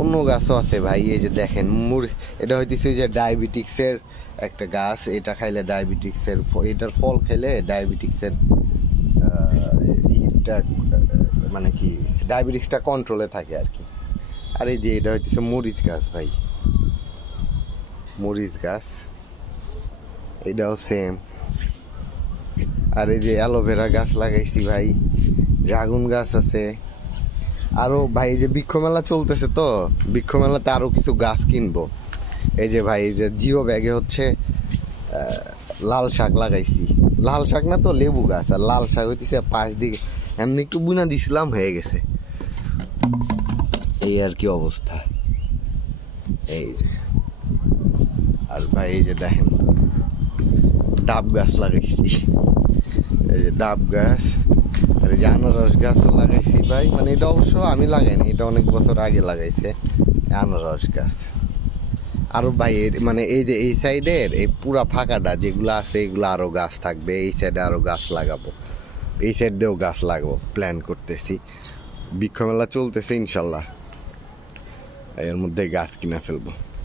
অন্য গাছও আছে ভাই, এই যে দেখেন এটা হইতেছে যে ডায়াবেটিক্সের একটা গাছ, এটা খাইলে ডায়াবেটিক্সের, এটার ফল খেলে ডায়াবেটিক্সের ইটা মানে কি ডায়াবেটিক্সটা কন্ট্রোলে থাকে আর কি। আর এই যে এটা হইতেছে মরিচ গাছ ভাই, মরিচ গাছ এটাও সেম। আর এই যে অ্যালোভেরা গাছ লাগাইছি ভাই, ড্রাগন গাছ আছে। আরও ভাই এই যে বৃক্ষ মেলা চলতেছে, তো বৃক্ষ মেলাতে আরও কিছু গাছ কিনবো। এই যে ভাই এই যে জিও ব্যাগে হচ্ছে লাল শাক লাগাইছি, লাল শাক না তো লেবু গাছ, আর লাল শাক হইতেছে পাশ দিকে এমনি একটু বুনা দিছিলাম, হয়ে গেছে। এই আর কি অবস্থা। এই যে আর ভাই এই যে দেখেন ডাব গাছ লাগাইছি, এই যে ডাব গাছ। আর এই যে আনারস গাছও লাগাইছি ভাই, মানে এটা অবশ্য আমি লাগাইনি, এটা অনেক বছর আগে লাগাইছে আনারস গাছ। আরো ভাই মানে এই যে এই সাইডের এই পুরা ফাঁকাটা যেগুলো আছে এগুলো আরো গাছ থাকবে, এই সাইডে আরো গাছ লাগাবো, এই সাইড দিয়েও গাছ লাগাবো প্ল্যান করতেছি। বৃক্ষ মেলা চলতেছে ইনশাল্লাহ, এর মধ্যে গাছ কিনা ফেলবো।